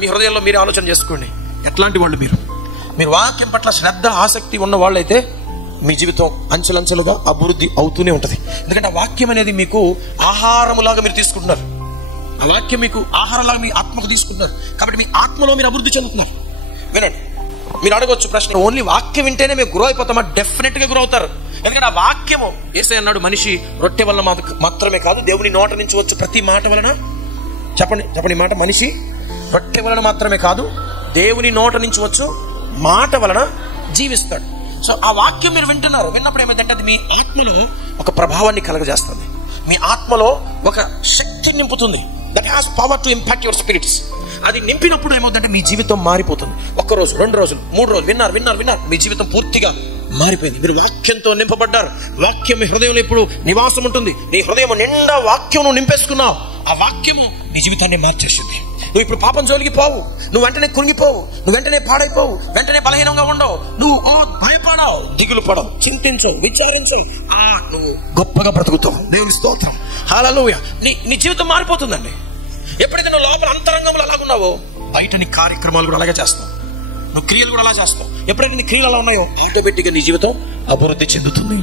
మీ హృదయంలో మీరే ఆలోచన చేసుకోండి, ఎట్లాంటి వాళ్ళు మీరు వాక్యం పట్ల శ్రద్ధ ఆసక్తి ఉన్న వాళ్ళైతే మీ జీవితం అంచెలంచెలుగా అభివృద్ధి అవుతూనే ఉంటుంది. ఎందుకంటే ఆ వాక్యం అనేది మీకు ఆహారములాగా మీరు తీసుకుంటున్నారు. ఆ వాక్యం మీకు ఆహారంలాగా మీ ఆత్మకు తీసుకుంటున్నారు. కాబట్టి మీ ఆత్మలో మీరు అభివృద్ధి చెందుతున్నారు. వినండి, మీరు అడగవచ్చు ప్రశ్న, ఓన్లీ వాక్యం వింటేనే మీరు గ్రో అయిపోతామా? డెఫినెట్ గా గ్రో అవుతారు. ఎందుకంటే ఆ వాక్యము, యేసయ్య అన్నాడు, మనిషి రొట్టె వలన మాత్రమే కాదు, దేవుని నోట నుంచి వచ్చు ప్రతి మాట వలన, చెప్పండి మాట, మనిషి రొట్టె వలన మాత్రమే కాదు, దేవుని నోట నుంచి వచ్చు మాట వలన జీవిస్తాడు. సో ఆ వాక్యం మీరు వింటున్నారు. విన్నప్పుడు ఏమైందంటే అది మీ ఆత్మలో ఒక ప్రభావాన్ని కలగజేస్తుంది, మీ ఆత్మలో ఒక శక్తిని నింపుతుంది. That has power to impact your spirits. అది నింపినప్పుడు ఏమవుతుందంటే మీ జీవితం మారిపోతుంది. 1 రోజు, 2 రోజులు, 3 రోజులు విన్నారు, మీ జీవితం పూర్తిగా మారిపోయింది. మీరు వాక్యంతో నింపబడ్డారు. వాక్యం మీ హృదయంలో ఇప్పుడు నివాసం ఉంటుంది. నీ హృదయం నిండా వాక్యం నువ్వు నింపేసుకున్నావు. ఆ వాక్యము నీ జీవితాన్ని మార్చేసింది. నువ్వు ఇప్పుడు పాపం జోలికి పోవు, నువ్వు వెంటనే కృంగిపోవు, నువ్వు వెంటనే పాడైపోవు, వెంటనే బలహీనంగా ఉండవు, నువ్వు భయపడవు, దిగులు పడవు, చింతించవు, విచారించవు, నువ్వు గొప్పగా బ్రతుకుతావు. దేవుని స్తోత్రం, హల్లెలూయా. నీ జీవితం మారిపోతుందండి. ఎప్పుడైతే నువ్వు లోపల అంతరంగంలో అలాగున్నావో బయట నీ కార్యక్రమాలు కూడా అలాగే చేస్తావు, నువ్వు క్రియలు కూడా అలా చేస్తావు. ఎప్పుడైతే నీ క్రియలు అలా ఉన్నాయో ఆటోమేటిక్గా నీ జీవితం అభివృద్ధి చెందుతుంది.